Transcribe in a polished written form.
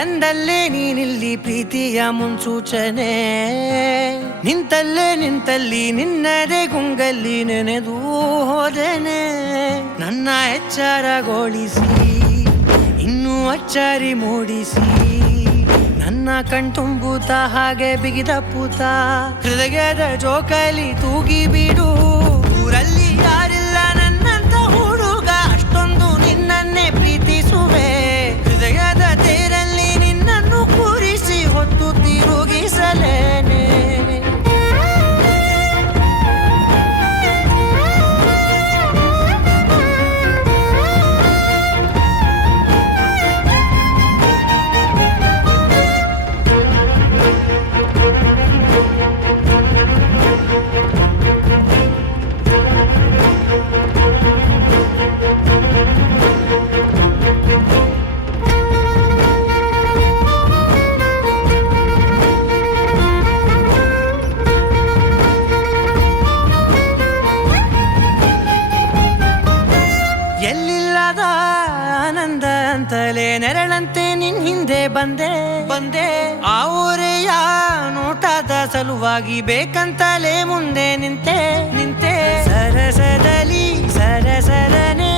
ತಂದಲ್ಲೇ ನೀನಿಲ್ಲಿ ಪ್ರೀತಿಯ ಮುನ್ಸೂಚನೆ, ನಿಂತಲ್ಲಿ ನಿನ್ನದೇ ಗುಂಗಲ್ಲಿ ನೆನೆದು ಹೋದೆನೆ. ನನ್ನ ಎಚ್ಚರಗೊಳಿಸಿ ಇನ್ನೂ ಅಚ್ಚರಿ ಮೂಡಿಸಿ, ನನ್ನ ಕಣ್ತುಂಬುತ್ತ ಹಾಗೆ ಬಿಗಿದ ಪೂತ ಹೃದಯದ ಜೋಕಾಲಿ ತೂಗಿ ಬಿಡು. ಊರಲ್ಲಿ ಯಾರಿಲ್ಲ ನನ್ನಂತ ಹುಡುಗ, ಅಷ್ಟೊಂದು ನಿನ್ನನ್ನೇ ಪ್ರೀತಿಸುವೆ. ಹೃದಯದ ತೇರಲ್ಲಿ ನಿನ್ನನ್ನು ಕೂರಿಸಿ ಹೊತ್ತು ತಿರುಗಿಸಲೇನೆ. ಎಲ್ಲಿಲ್ಲದ ಆನಂದ ಅಂತಲೇ ನೆರಳಂತೆ ನಿನ್ ಹಿಂದೆ ಬಂದೆ. ಆ ಊರೆಯ ನೋಟದ ಸಲುವಾಗಿ ಬೇಕಂತಲೇ ಮುಂದೆ ನಿಂತೆ. ಸರಸದಲ್ಲಿ ಸರಸರನೆ